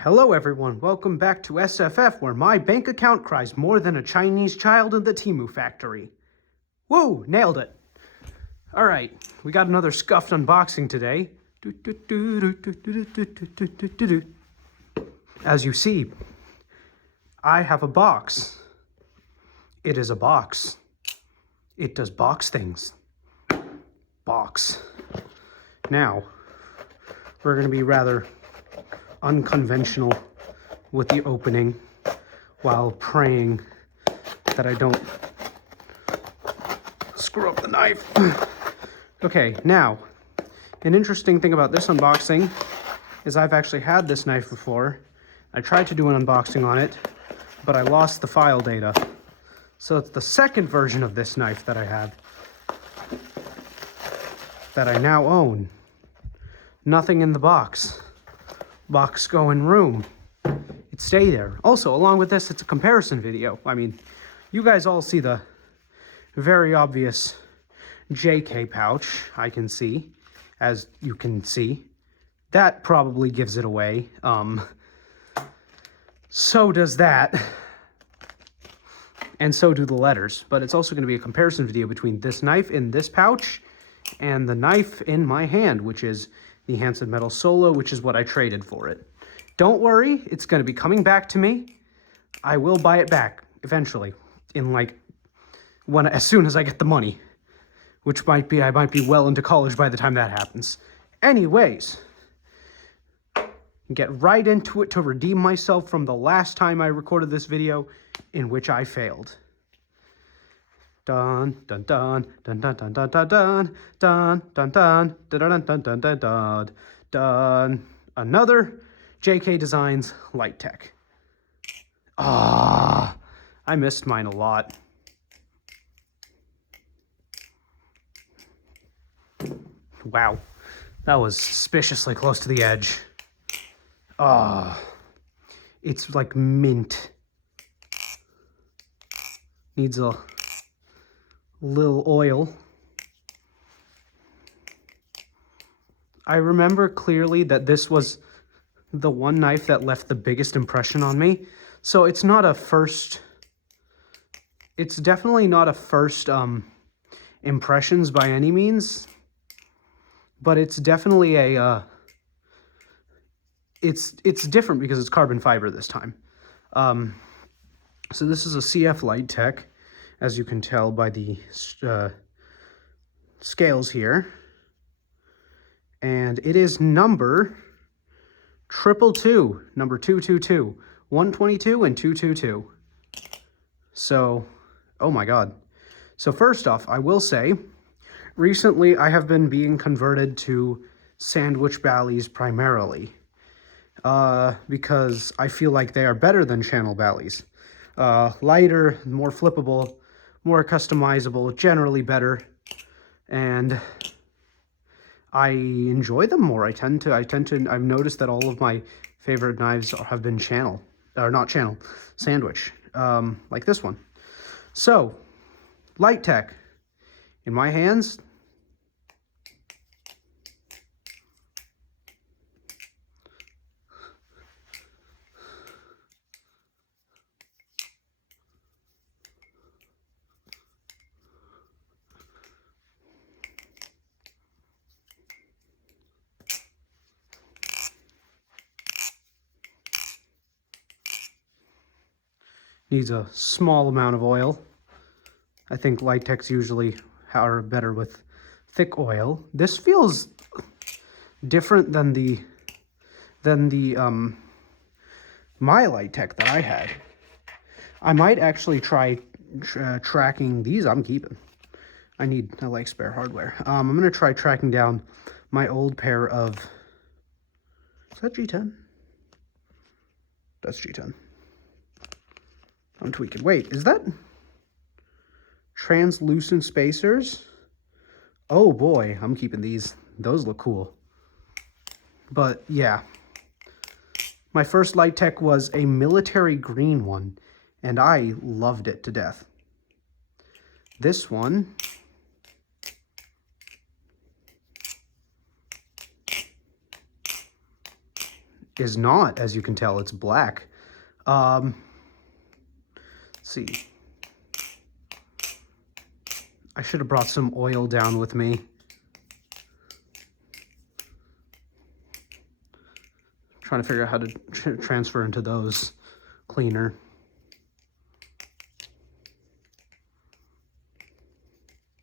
Hello everyone, welcome back to SFF, where my bank account cries more than a Chinese child in the Temu factory. Woo! Nailed it! Alright, we got another scuffed unboxing today. As you see, I have a box. It is a box. It does box things. Box. Now, we're going to be rather unconventional with the opening while praying that I don't screw up the knife. Okay, now, an interesting thing about this unboxing is I've actually had this knife before. I tried to do an unboxing on it, but I lost the file data. So it's the second version of this knife that I had, that I now own. Nothing in the box. Box go in room. It stay there. Also, along with this, it's a comparison video. I mean, you guys all see the very obvious JK pouch, I can see, as you can see. That probably gives it away. So does that. And so do the letters. But it's also going to be a comparison video between this knife in this pouch and the knife in my hand, which is the Hansen Metal Solo, which is what I traded for it. Don't worry, it's going to be coming back to me. I will buy it back eventually, in as soon as I get the money, which I might be well into college by the time that happens. Anyways, get right into it to redeem myself from the last time I recorded this video in which I failed. Dun dun dun dun dun dun dun dun dun dun dun dun dun dun dun dun dun dun. Another JK Designs Light Tech. I missed mine a lot. Wow, that was suspiciously close to the edge. It's like mint. Needs a little oil. I remember clearly that this was the one knife that left the biggest impression on me. So it's not a first, it's definitely not a first impressions by any means, but it's definitely a, it's different because it's carbon fiber this time. So this is a CF Light Tech, as you can tell by the scales here. And it is number 222, number 222, 122 and 222. So, oh my God. So first off, I will say, recently I have been being converted to sandwich ballies primarily, because I feel like they are better than channel ballies. Lighter, more flippable, more customizable, generally better, and I enjoy them more. I've noticed that all of my favorite knives have been sandwich, like this one. So, Light Tech, in my hands, needs a small amount of oil. I think Light Techs usually are better with thick oil. This feels different than my Light Tech that I had. I might actually try tracking these. I'm keeping. I like spare hardware. I'm gonna try tracking down my old pair of. Is that G10? That's G10. I'm tweaking. Wait, is that translucent spacers? Oh boy, I'm keeping these. Those look cool. But yeah, my first Light Tech was a military green one, and I loved it to death. This one is not, as you can tell, it's black. Let's see. I should have brought some oil down with me. Trying to figure out how to transfer into those cleaner.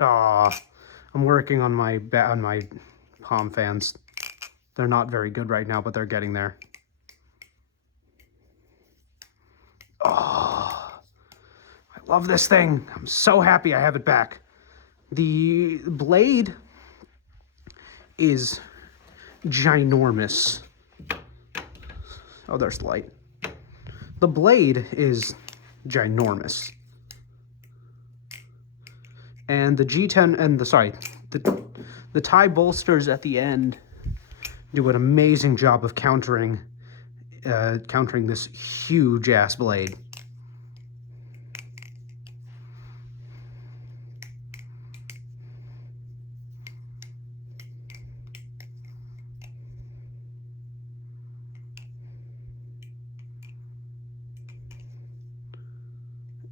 I'm working on my palm fans. They're not very good right now, but they're getting there. Oh, I love this thing. I'm so happy I have it back. The blade is ginormous. Oh, there's the light. The blade is ginormous. And the G10 and the tie bolsters at the end do an amazing job of countering this huge ass blade.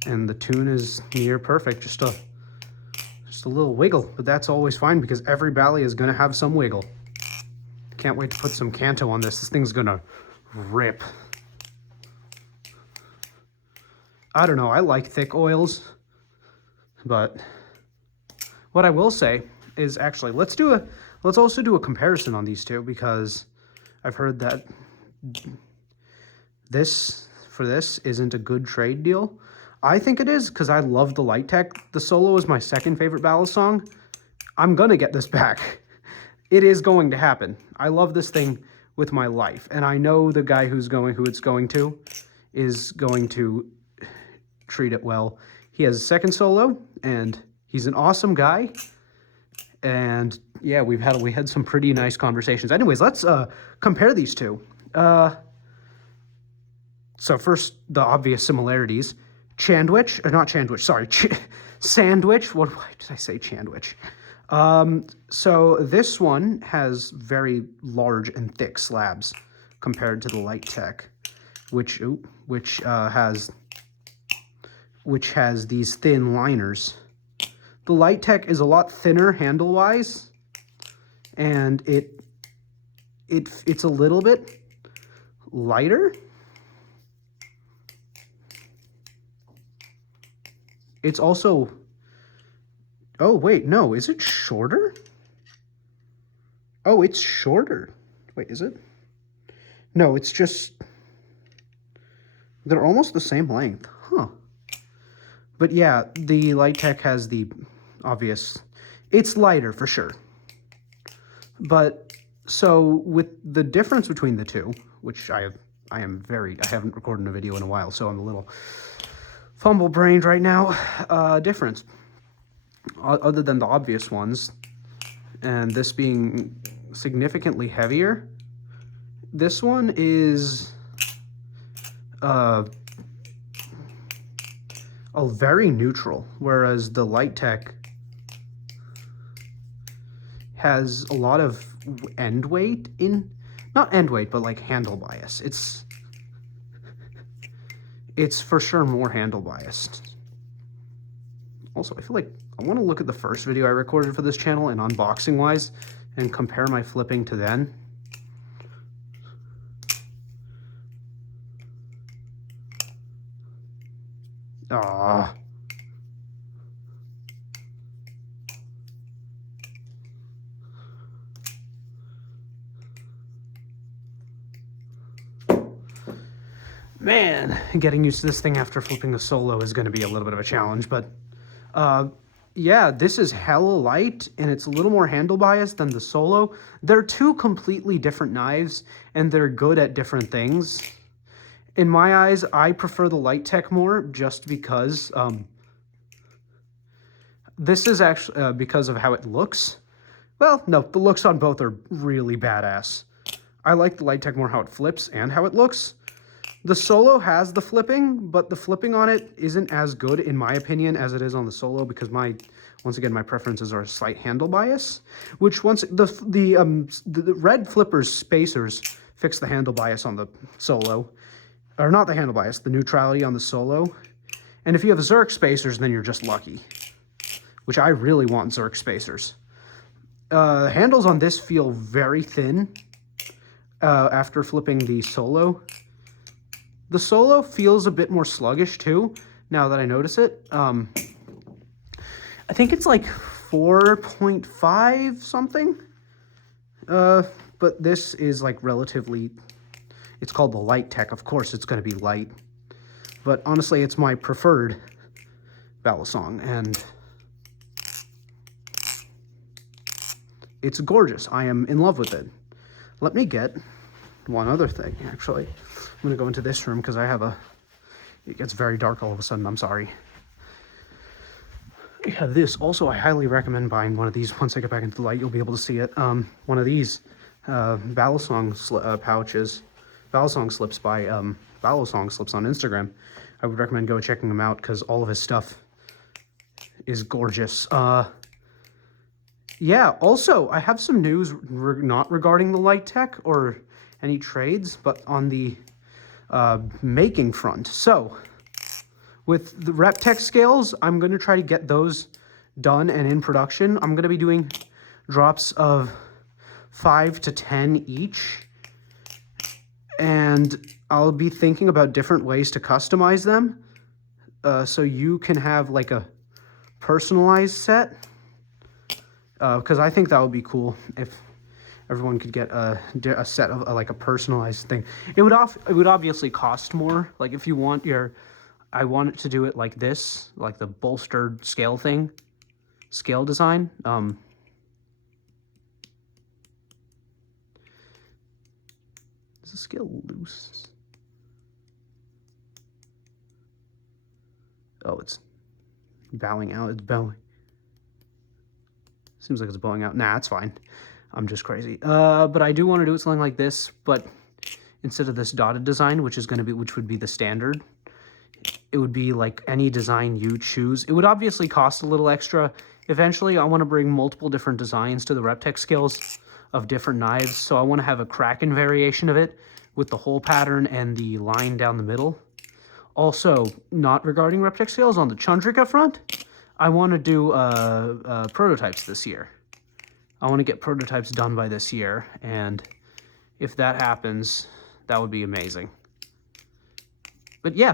And the tune is near perfect, just a little wiggle, but that's always fine because every bally is gonna have some wiggle. Can't wait to put some Canto on this. This thing's gonna rip. I don't know, I like thick oils, but what I will say is actually, let's also do a comparison on these two, because I've heard that this isn't a good trade deal. I think it is, because I love the Light Tech. The Solo is my second favorite balisong. I'm gonna get this back. It is going to happen. I love this thing with my life, and I know the guy who it's going to is going to treat it well. He has a second Solo, and he's an awesome guy. And yeah, we had some pretty nice conversations. Anyways, let's compare these two. So first, the obvious similarities. Sandwich. Why did I say Chandwich? So this one has very large and thick slabs compared to the Light Tech, which has these thin liners. The Light Tech is a lot thinner handle-wise, and it's a little bit lighter. It's also, oh wait, no, is it shorter? Oh, it's shorter. Wait, is it? No, it's just, they're almost the same length, huh? But yeah, the Light Tech has the obvious, it's lighter for sure. But so with the difference between the two, which I haven't recorded a video in a while, so I'm a little fumble-brained right now. Difference, other than the obvious ones, and this being significantly heavier, this one is a very neutral, whereas the Light Tech has a lot of end weight not end weight, but like handle bias. It's for sure more handle biased. Also, I feel like I want to look at the first video I recorded for this channel and unboxing wise and compare my flipping to then. Man, getting used to this thing after flipping a Solo is going to be a little bit of a challenge, but yeah, this is hella light, and it's a little more handle biased than the Solo. They're two completely different knives, and they're good at different things. In my eyes, I prefer the Light Tech more, just because this is actually because of how it looks. Well, no, the looks on both are really badass. I like the Light Tech more how it flips and how it looks. The Solo has the flipping, but the flipping on it isn't as good, in my opinion, as it is on the Solo, because once again, my preferences are a slight handle bias, which the red flipper's spacers fix the handle bias on the Solo. Or not the handle bias, the neutrality on the Solo. And if you have Zerk spacers, then you're just lucky. Which I really want Zerk spacers. Handles on this feel very thin after flipping the Solo. The Solo feels a bit more sluggish too, now that I notice it. I think it's like 4.5 something. But this is like relatively, it's called the Light Tech. Of course it's going to be light. But honestly, it's my preferred balisong, and it's gorgeous. I am in love with it. Let me get one other thing, actually. I'm going to go into this room because I have it gets very dark all of a sudden. I'm sorry. Yeah, this. Also, I highly recommend buying one of these. Once I get back into the light, you'll be able to see it. One of these balisong pouches. Balisong slips by Balisong slips on Instagram. I would recommend go checking him out because all of his stuff is gorgeous. Yeah, also, I have some news not regarding the Light Tech or any trades, but on the making front. So, with the Rep Tech scales, I'm going to try to get those done and in production. I'm going to be doing drops of 5 to 10 each. And I'll be thinking about different ways to customize them. So you can have like a personalized set. Because I think that would be cool if everyone could get a set of like a personalized thing. It would obviously cost more. Like if you want I want it to do it like this, like the bolstered scale thing, scale design. Is the scale loose? Oh, it's bowing out. It's bowing. Seems like it's bowing out. Nah, it's fine. I'm just crazy. But I do want to do it something like this, but instead of this dotted design, which would be the standard, it would be like any design you choose. It would obviously cost a little extra. Eventually, I want to bring multiple different designs to the RepTech scales of different knives. So I want to have a Kraken variation of it with the hole pattern and the line down the middle. Also, not regarding RepTech scales, on the Chandrika front, I want to do prototypes this year. I want to get prototypes done by this year, and if that happens, that would be amazing. But yeah,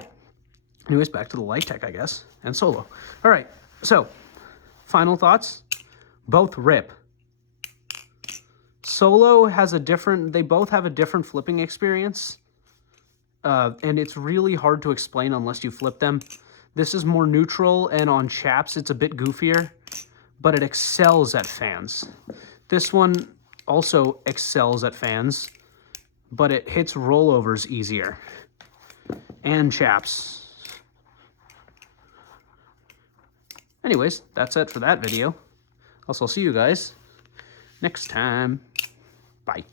anyways, back to the Light Tech, I guess, and Solo. All right, so final thoughts. Both rip. Solo has they both have a different flipping experience, and it's really hard to explain unless you flip them. This is more neutral, and on chaps, it's a bit goofier, but it excels at fans. This one also excels at fans, but it hits rollovers easier, and chaps. Anyways, that's it for that video. I'll see you guys next time. Bye.